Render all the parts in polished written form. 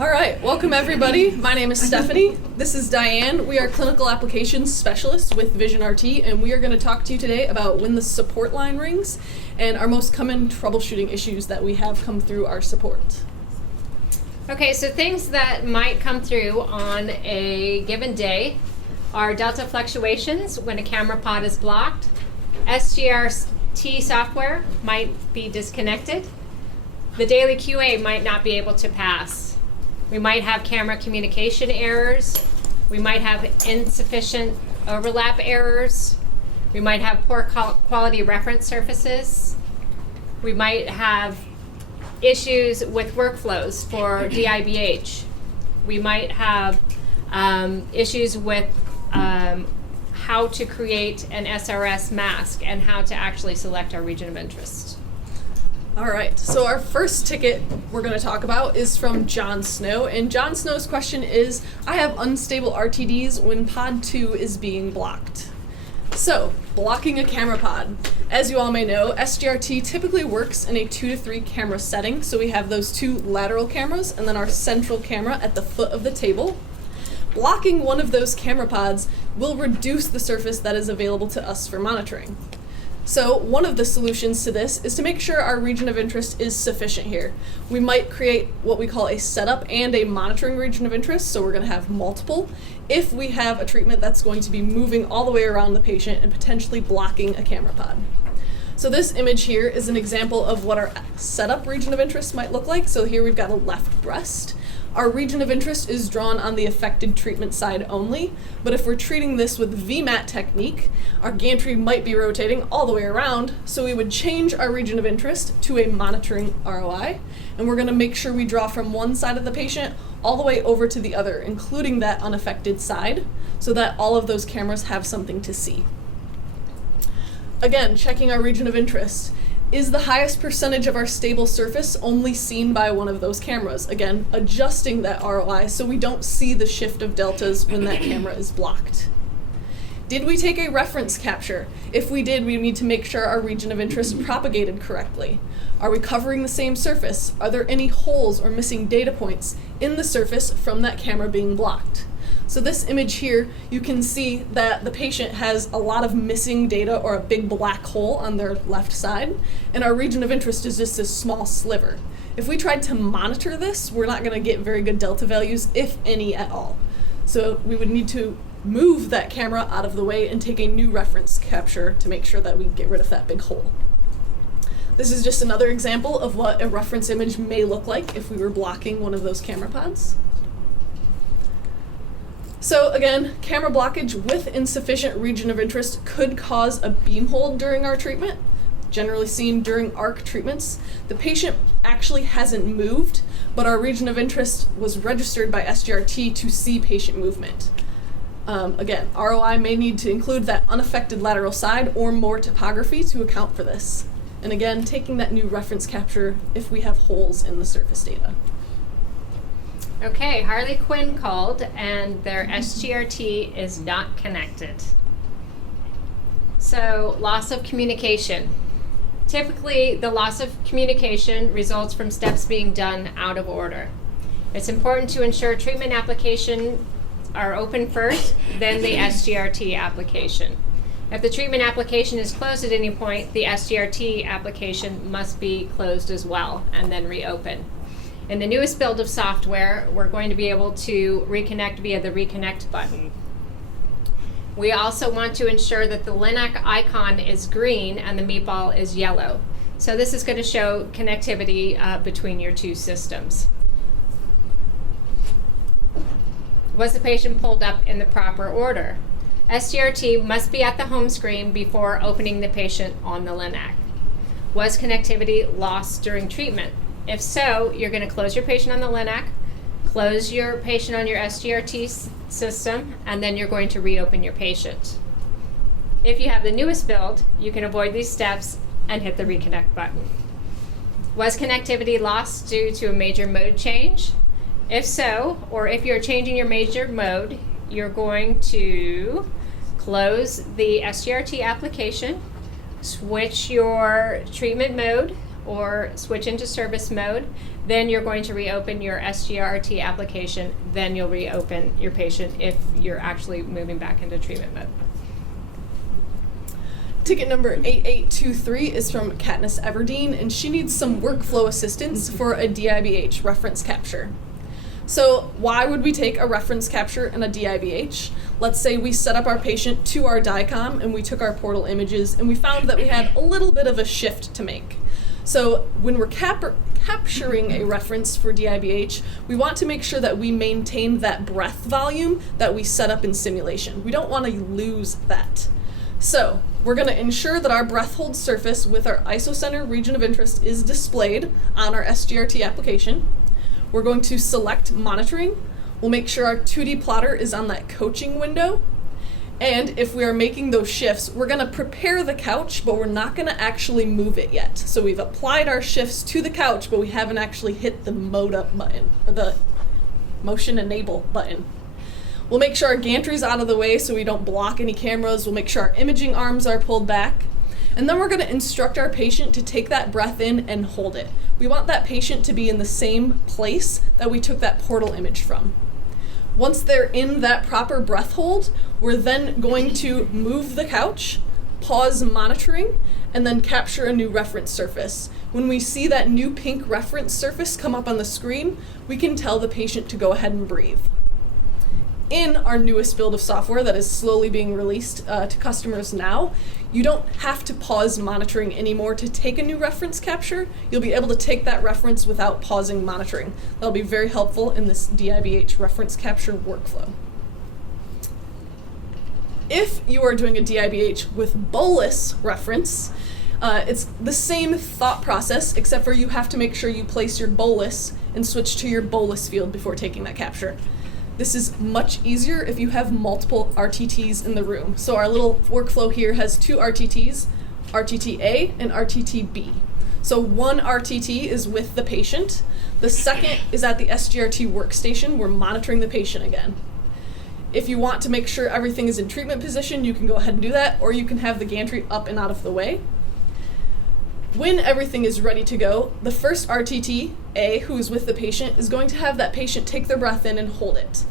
All right, welcome everybody. My name is Stephanie. This is Diane. We are clinical applications specialists with Vision RT, and we are going to talk to you today about when the support line rings and our most common troubleshooting issues that we have come through our support. Okay, so things that might come through on a given day are delta fluctuations when a camera pod is blocked. SGRT software might be disconnected. The daily QA might not be able to pass. We might have camera communication errors. We might have insufficient overlap errors. We might have poor quality reference surfaces. We might have issues with workflows for DIBH. We might have issues with how to create an SRS mask and how to actually select our region of interest. All right, so our first ticket we're going to talk about is from John Snow, and John Snow's question is, I have unstable RTDs when pod 2 is being blocked. So, blocking a camera pod. As you all may know, SGRT typically works in a 2 to 3 camera setting, so we have those 2 lateral cameras and then our central camera at the foot of the table. Blocking one of those camera pods will reduce the surface that is available to us for monitoring. So one of the solutions to this is to make sure our region of interest is sufficient here. We might create what we call a setup and a monitoring region of interest, so we're going to have multiple, if we have a treatment that's going to be moving all the way around the patient and potentially blocking a camera pod. So this image here is an example of what our setup region of interest might look like. So here we've got a left breast. Our region of interest is drawn on the affected treatment side only, but if we're treating this with VMAT technique, our gantry might be rotating all the way around, so we would change our region of interest to a monitoring ROI, and we're going to make sure we draw from one side of the patient all the way over to the other, including that unaffected side, so that all of those cameras have something to see. Again, checking our region of interest. Is the highest percentage of our stable surface only seen by one of those cameras? Again, adjusting that ROI so we don't see the shift of deltas when that camera is blocked. Did we take a reference capture? If we did, we need to make sure our region of interest propagated correctly. Are we covering the same surface? Are there any holes or missing data points in the surface from that camera being blocked? So this image here, you can see that the patient has a lot of missing data or a big black hole on their left side, and our region of interest is just this small sliver. If we tried to monitor this, we're not going to get very good delta values, if any at all. So we would need to move that camera out of the way and take a new reference capture to make sure that we get rid of that big hole. This is just another example of what a reference image may look like if we were blocking one of those camera pods. So again, camera blockage with insufficient region of interest could cause a beam hold during our treatment, generally seen during ARC treatments. The patient actually hasn't moved, but our region of interest was registered by SGRT to see patient movement. Again, ROI may need to include that unaffected lateral side or more topography to account for this. And again, taking that new reference capture if we have holes in the surface data. Okay, Harley Quinn called and their SGRT is not connected. So, loss of communication. Typically, the loss of communication results from steps being done out of order. It's important to ensure treatment application are open first, then the SGRT application. If the treatment application is closed at any point, the SGRT application must be closed as well and then reopen. In the newest build of software, we're going to be able to reconnect via the reconnect button. We also want to ensure that the LINAC icon is green and the meatball is yellow. So this is going to show connectivity between your 2 systems. Was the patient pulled up in the proper order? SGRT must be at the home screen before opening the patient on the LINAC. Was connectivity lost during treatment? If so, you're going to close your patient on the LINAC, close your patient on your SGRT system, and then you're going to reopen your patient. If you have the newest build, you can avoid these steps and hit the reconnect button. Was connectivity lost due to a major mode change? If so, or if you're changing your major mode, you're going to close the SGRT application, switch your treatment mode or switch into service mode, then you're going to reopen your SGRT application, then you'll reopen your patient if you're actually moving back into treatment mode. Ticket number 8823 is from Katniss Everdeen, and she needs some workflow assistance for a DIBH reference capture. So why would we take a reference capture and a DIBH? Let's say we set up our patient to our DICOM and we took our portal images and we found that we had a little bit of a shift to make. So when we're capturing a reference for DIBH, we want to make sure that we maintain that breath volume that we set up in simulation. We don't want to lose that. So we're going to ensure that our breath hold surface with our isocenter region of interest is displayed on our SGRT application. We're going to select monitoring. We'll make sure our 2D plotter is on that coaching window. And if we are making those shifts, we're going to prepare the couch, but we're not going to actually move it yet. So we've applied our shifts to the couch, but we haven't actually hit the mode up button, or the motion enable button. We'll make sure our gantry's out of the way so we don't block any cameras. We'll make sure our imaging arms are pulled back. And then we're going to instruct our patient to take that breath in and hold it. We want that patient to be in the same place that we took that portal image from. Once they're in that proper breath hold, we're then going to move the couch, pause monitoring, and then capture a new reference surface. When we see that new pink reference surface come up on the screen, we can tell the patient to go ahead and breathe. In our newest build of software that is slowly being released to customers now, you don't have to pause monitoring anymore to take a new reference capture. You'll be able to take that reference without pausing monitoring. That'll be very helpful in this DIBH reference capture workflow. If you are doing a DIBH with bolus reference, it's the same thought process, except for you have to make sure you place your bolus and switch to your bolus field before taking that capture. This is much easier if you have multiple RTTs in the room. So our little workflow here has two RTTs, RTT-A and RTT-B. So one RTT is with the patient. The second is at the SGRT workstation. We're monitoring the patient again. If you want to make sure everything is in treatment position, you can go ahead and do that, or you can have the gantry up and out of the way. When everything is ready to go, the first RTT, A, who is with the patient, is going to have that patient take their breath in and hold it.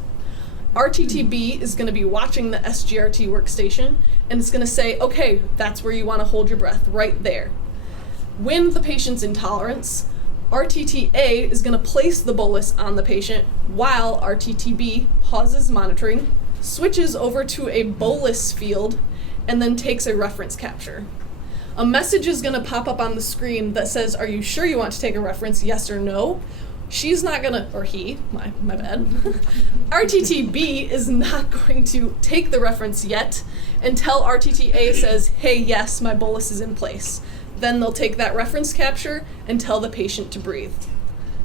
RTT-B is going to be watching the SGRT workstation, and it's going to say, okay, that's where you want to hold your breath, right there. When the patient's in tolerance, RTT-A is going to place the bolus on the patient while RTT-B pauses monitoring, switches over to a bolus field, and then takes a reference capture. A message is going to pop up on the screen that says, are you sure you want to take a reference, yes or no? She's not going to, or he, my bad. RTT-B is not going to take the reference yet until RTT-A says, hey, yes, my bolus is in place. Then they'll take that reference capture and tell the patient to breathe.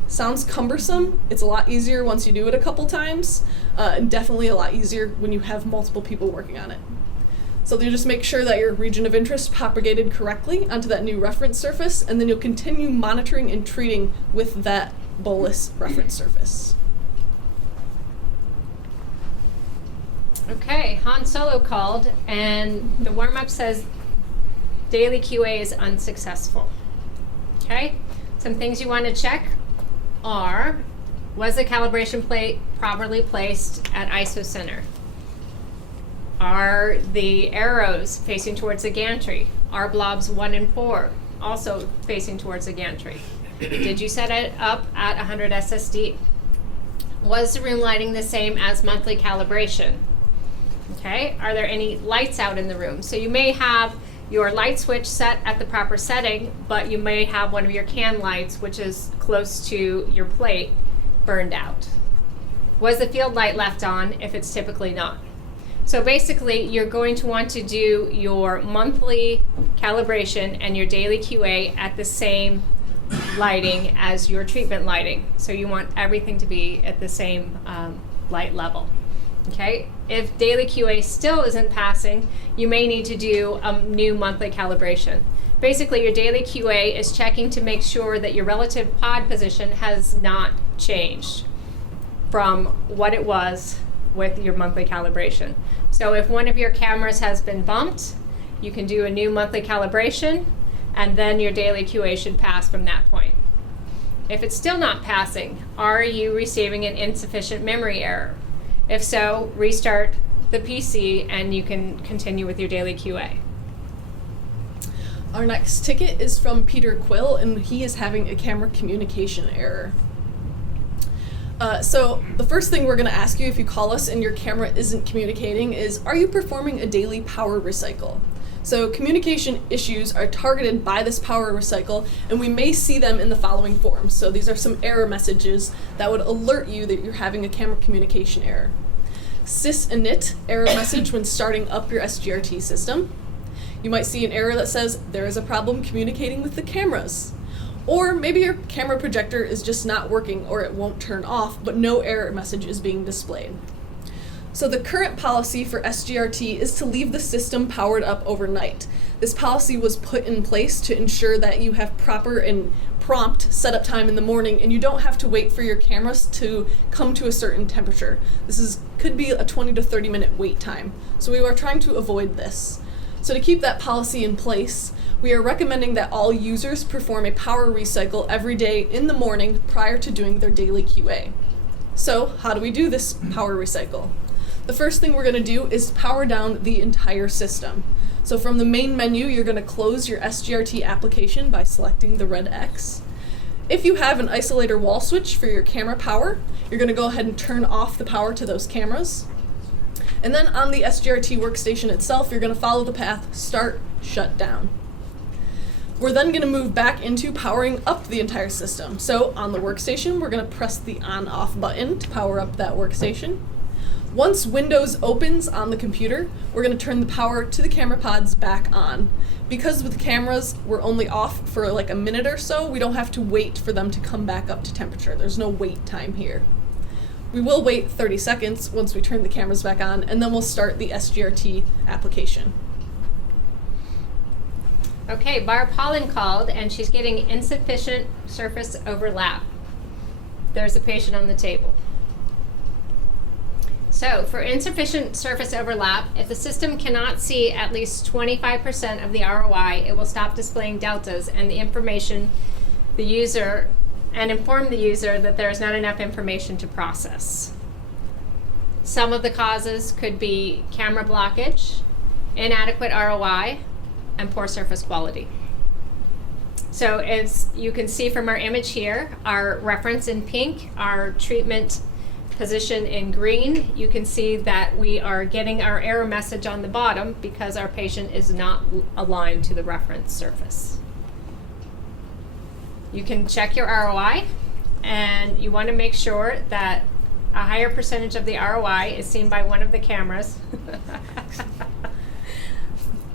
Sounds cumbersome. It's a lot easier once you do it a couple times, and definitely a lot easier when you have multiple people working on it. So you just make sure that your region of interest propagated correctly onto that new reference surface, and then you'll continue monitoring and treating with that bolus reference surface. Okay, Han Solo called, and the warm-up says daily QA is unsuccessful. Okay, some things you want to check are, was the calibration plate properly placed at isocenter? Are the arrows facing towards the gantry? Are blobs 1 and 4 also facing towards the gantry? Did you set it up at 100 SSD? Was the room lighting the same as monthly calibration? Okay, are there any lights out in the room? So you may have your light switch set at the proper setting, but you may have one of your can lights, which is close to your plate, burned out. Was the field light left on if it's typically not? So basically, you're going to want to do your monthly calibration and your daily QA at the same lighting as your treatment lighting. So you want everything to be at the same light level. Okay? If daily QA still isn't passing, you may need to do a new monthly calibration. Basically, your daily QA is checking to make sure that your relative pod position has not changed from what it was with your monthly calibration. So if one of your cameras has been bumped, you can do a new monthly calibration, and then your daily QA should pass from that point. If it's still not passing, are you receiving an insufficient memory error? If so, restart the PC and you can continue with your daily QA. Our next ticket is from Peter Quill, and he is having a camera communication error. So the first thing we're going to ask you if you call us and your camera isn't communicating is, are you performing a daily power recycle? So communication issues are targeted by this power recycle, and we may see them in the following forms. So these are some error messages that would alert you that you're having a camera communication error. Sys-init error message when starting up your SGRT system. You might see an error that says there is a problem communicating with the cameras. Or maybe your camera projector is just not working or it won't turn off, but no error message is being displayed. So the current policy for SGRT is to leave the system powered up overnight. This policy was put in place to ensure that you have proper and prompt setup time in the morning and you don't have to wait for your cameras to come to a certain temperature. Could be a 20 to 30 minute wait time. So we are trying to avoid this. So to keep that policy in place, we are recommending that all users perform a power recycle every day in the morning prior to doing their daily QA. So how do we do this power recycle? The first thing we're going to do is power down the entire system. So from the main menu, you're going to close your SGRT application by selecting the red X. If you have an isolator wall switch for your camera power, you're going to go ahead and turn off the power to those cameras. And then on the SGRT workstation itself, you're going to follow the path start, shut down. We're then going to move back into powering up the entire system. So on the workstation, we're going to press the on-off button to power up that workstation. Once Windows opens on the computer, we're going to turn the power to the camera pods back on. Because with the cameras, we're only off for like a minute or so, we don't have to wait for them to come back up to temperature. There's no wait time here. We will wait 30 seconds once we turn the cameras back on, and then we'll start the SGRT application. Okay, Barb Holland called, and she's getting insufficient surface overlap. There's a patient on the table. So for insufficient surface overlap, if the system cannot see at least 25% of the ROI, it will stop displaying deltas and inform the user that there is not enough information to process. Some of the causes could be camera blockage, inadequate ROI, and poor surface quality. So as you can see from our image here, our reference in pink, our treatment position in green, you can see that we are getting our error message on the bottom because our patient is not aligned to the reference surface. You can check your ROI, and you want to make sure that a higher percentage of the ROI is seen by one of the cameras.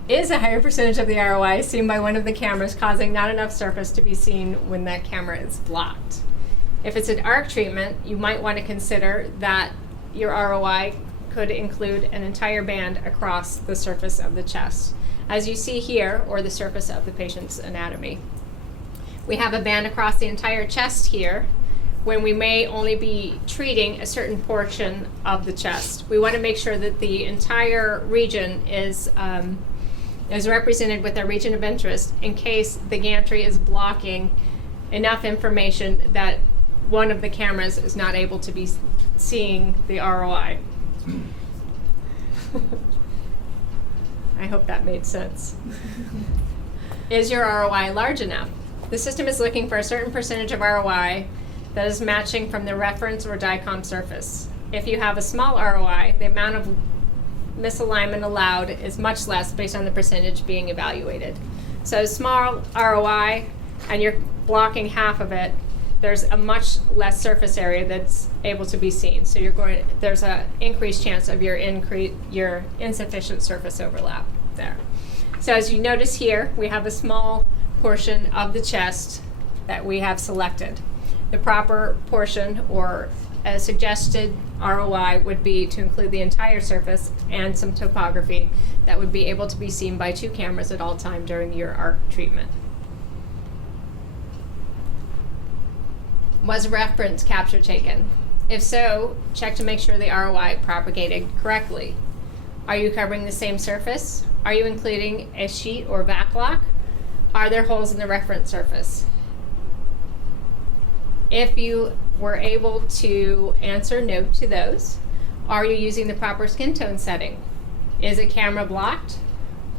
Is a higher percentage of the ROI seen by one of the cameras, causing not enough surface to be seen when that camera is blocked. If it's an arc treatment, you might want to consider that your ROI could include an entire band across the surface of the chest, as you see here, or the surface of the patient's anatomy. We have a band across the entire chest here, when we may only be treating a certain portion of the chest. We want to make sure that the entire region is represented with a region of interest in case the gantry is blocking enough information that one of the cameras is not able to be seeing the ROI. I hope that made sense. Is your ROI large enough? The system is looking for a certain percentage of ROI that is matching from the reference or DICOM surface. If you have a small ROI, the amount of misalignment allowed is much less based on the percentage being evaluated. So small ROI and you're blocking half of it, there's a much less surface area that's able to be seen. So there's an increased chance of your insufficient surface overlap there. So as you notice here, we have a small portion of the chest that we have selected. The proper portion or a suggested ROI would be to include the entire surface and some topography that would be able to be seen by two cameras at all time during your arc treatment. Was reference capture taken? If so, check to make sure the ROI propagated correctly. Are you covering the same surface? Are you including a sheet or back lock? Are there holes in the reference surface? If you were able to answer no to those, are you using the proper skin tone setting? Is a camera blocked?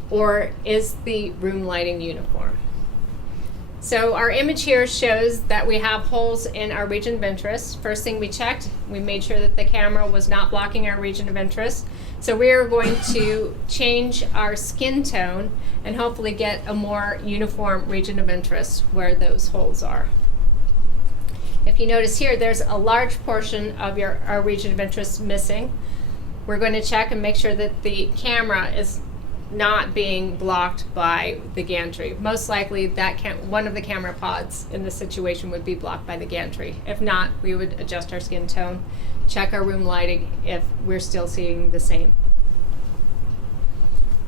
Or is the room lighting uniform? So our image here shows that we have holes in our region of interest. First thing we checked, we made sure that the camera was not blocking our region of interest. So we are going to change our skin tone and hopefully get a more uniform region of interest where those holes are. If you notice here, there's a large portion of our region of interest missing. We're going to check and make sure that the camera is not being blocked by the gantry. Most likely that one of the camera pods in this situation would be blocked by the gantry. If not, we would adjust our skin tone, check our room lighting if we're still seeing the same.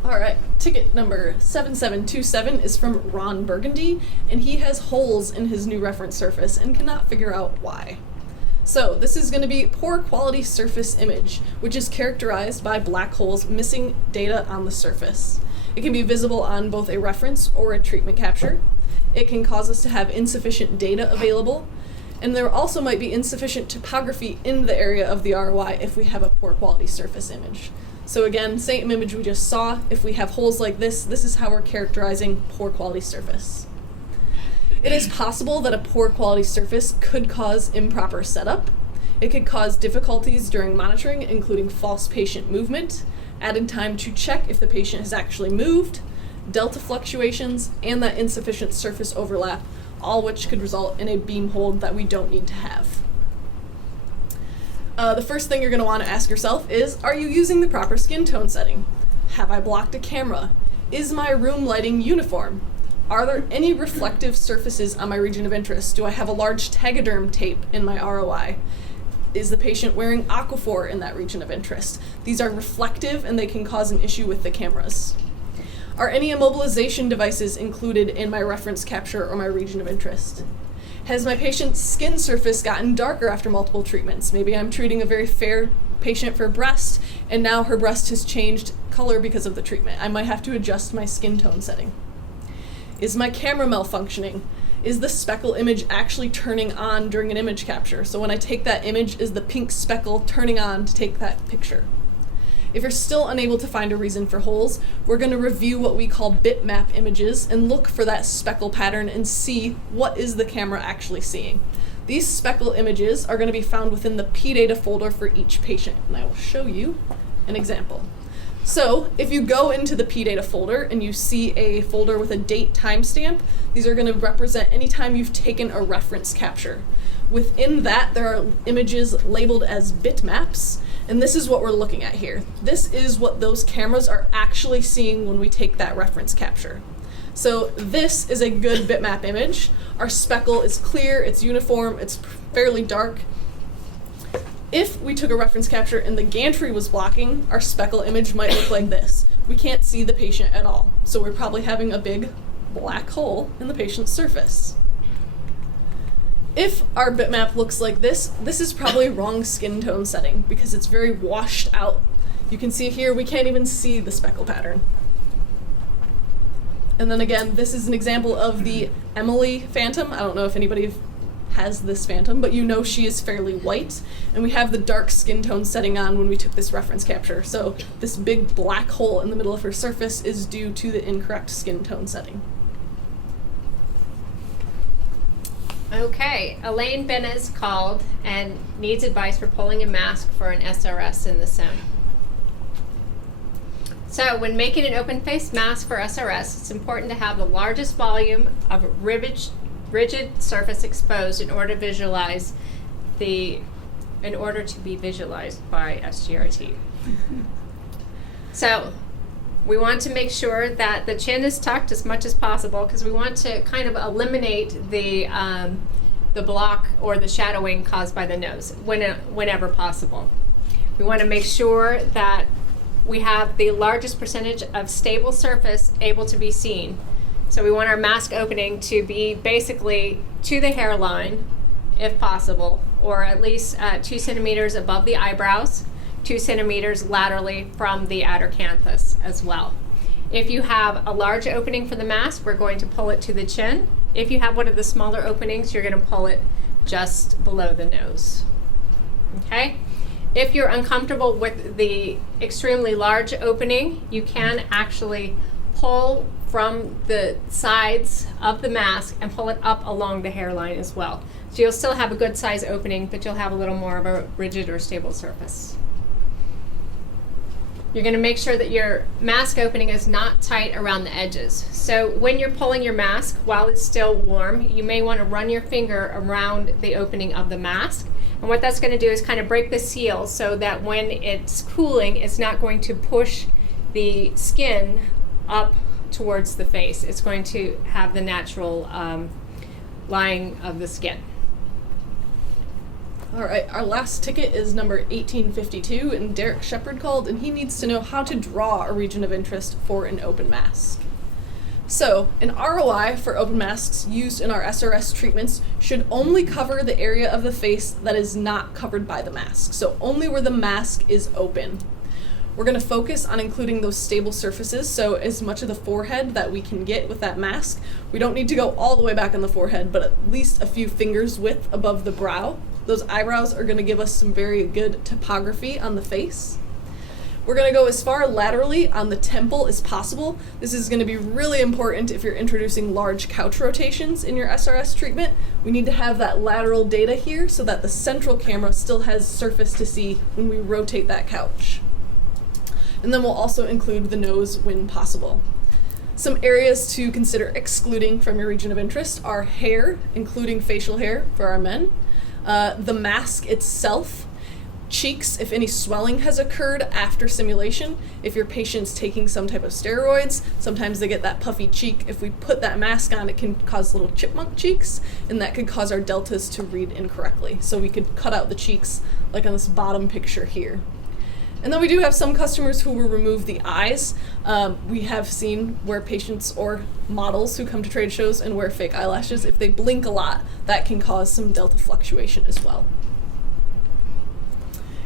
All right, ticket number 7727 is from Ron Burgundy, and he has holes in his new reference surface and cannot figure out why. So this is going to be poor quality surface image, which is characterized by black holes missing data on the surface. It can be visible on both a reference or a treatment capture. It can cause us to have insufficient data available, and there also might be insufficient topography in the area of the ROI if we have a poor quality surface image. So again, same image we just saw. If we have holes like this is how we're characterizing poor quality surface. It is possible that a poor quality surface could cause improper setup. It could cause difficulties during monitoring, including false patient movement, added time to check if the patient has actually moved, delta fluctuations, and that insufficient surface overlap, all which could result in a beam hold that we don't need to have. The first thing you're going to want to ask yourself is, are you using the proper skin tone setting? Have I blocked a camera? Is my room lighting uniform? Are there any reflective surfaces on my region of interest? Do I have a large Tegaderm tape in my ROI? Is the patient wearing Aquaphor in that region of interest? These are reflective and they can cause an issue with the cameras. Are any immobilization devices included in my reference capture or my region of interest? Has my patient's skin surface gotten darker after multiple treatments? Maybe I'm treating a very fair patient for breast and now her breast has changed color because of the treatment. I might have to adjust my skin tone setting. Is my camera malfunctioning? Is the speckle image actually turning on during an image capture? So when I take that image, is the pink speckle turning on to take that picture? If you're still unable to find a reason for holes, we're going to review what we call bitmap images and look for that speckle pattern and see what is the camera actually seeing. These speckle images are going to be found within the PData folder for each patient, and I will show you an example. So if you go into the PData folder and you see a folder with a date timestamp, these are going to represent any time you've taken a reference capture. Within that, there are images labeled as bitmaps, and this is what we're looking at here. This is what those cameras are actually seeing when we take that reference capture. So this is a good bitmap image. Our speckle is clear, it's uniform, it's fairly dark. If we took a reference capture and the gantry was blocking, our speckle image might look like this. We can't see the patient at all, so we're probably having a big black hole in the patient's surface. If our bitmap looks like this is probably wrong skin tone setting because it's very washed out. You can see here we can't even see the speckle pattern. And then again, this is an example of the Emily Phantom. I don't know if anybody has this Phantom, but you know she is fairly white, and we have the dark skin tone setting on when we took this reference capture. So this big black hole in the middle of her surface is due to the incorrect skin tone setting. Okay, Elaine Benez called and needs advice for pulling a mask for an SRS in the sim. So when making an open face mask for SRS, it's important to have the largest volume of rigid surface exposed in order to be visualized by SGRT. So we want to make sure that the chin is tucked as much as possible because we want to kind of eliminate the block or the shadowing caused by the nose whenever possible. We want to make sure that we have the largest percentage of stable surface able to be seen. So we want our mask opening to be basically to the hairline, if possible, or at least 2 centimeters above the eyebrows, 2 centimeters laterally from the outer canthus as well. If you have a large opening for the mask, we're going to pull it to the chin. If you have one of the smaller openings, you're going to pull it just below the nose. Okay? If you're uncomfortable with the extremely large opening, you can actually pull from the sides of the mask and pull it up along the hairline as well. So you'll still have a good size opening, but you'll have a little more of a rigid or stable surface. You're going to make sure that your mask opening is not tight around the edges. So when you're pulling your mask while it's still warm, you may want to run your finger around the opening of the mask. And what that's going to do is kind of break the seal so that when it's cooling, it's not going to push the skin up towards the face. It's going to have the natural lying of the skin. All right, our last ticket is number 1852, and Derek Shepard called, and he needs to know how to draw a region of interest for an open mask. So, an ROI for open masks used in our SRS treatments should only cover the area of the face that is not covered by the mask, so only where the mask is open. We're going to focus on including those stable surfaces, so as much of the forehead that we can get with that mask. We don't need to go all the way back on the forehead, but at least a few fingers width above the brow. Those eyebrows are going to give us some very good topography on the face. We're going to go as far laterally on the temple as possible. This is going to be really important if you're introducing large couch rotations in your SRS treatment. We need to have that lateral data here so that the central camera still has surface to see when we rotate that couch. And then we'll also include the nose when possible. Some areas to consider excluding from your region of interest are hair, including facial hair for our men, the mask itself, cheeks if any swelling has occurred after simulation. If your patient's taking some type of steroids, sometimes they get that puffy cheek. If we put that mask on, it can cause little chipmunk cheeks, and that could cause our deltas to read incorrectly. So we could cut out the cheeks like on this bottom picture here. And then we do have some customers who will remove the eyes. We have seen where patients or models who come to trade shows and wear fake eyelashes, if they blink a lot, that can cause some delta fluctuation as well.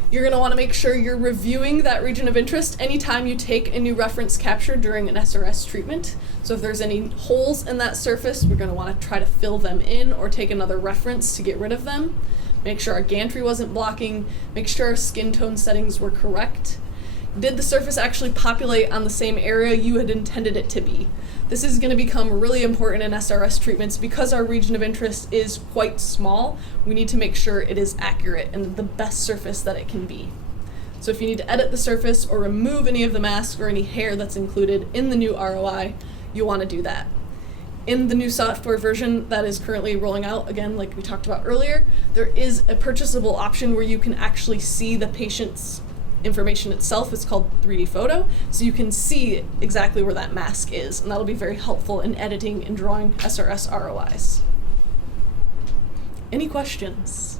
You're going to want to make sure you're reviewing that region of interest anytime you take a new reference capture during an SRS treatment. So if there's any holes in that surface, we're going to want to try to fill them in or take another reference to get rid of them. Make sure our gantry wasn't blocking, make sure our skin tone settings were correct. Did the surface actually populate on the same area you had intended it to be? This is going to become really important in SRS treatments because our region of interest is quite small. We need to make sure it is accurate and the best surface that it can be. So if you need to edit the surface or remove any of the mask or any hair that's included in the new ROI, you'll want to do that. In the new software version that is currently rolling out, again, like we talked about earlier, there is a purchasable option where you can actually see the patient's information itself. It's called 3D photo, so you can see exactly where that mask is, and that'll be very helpful in editing and drawing SRS ROIs. Any questions?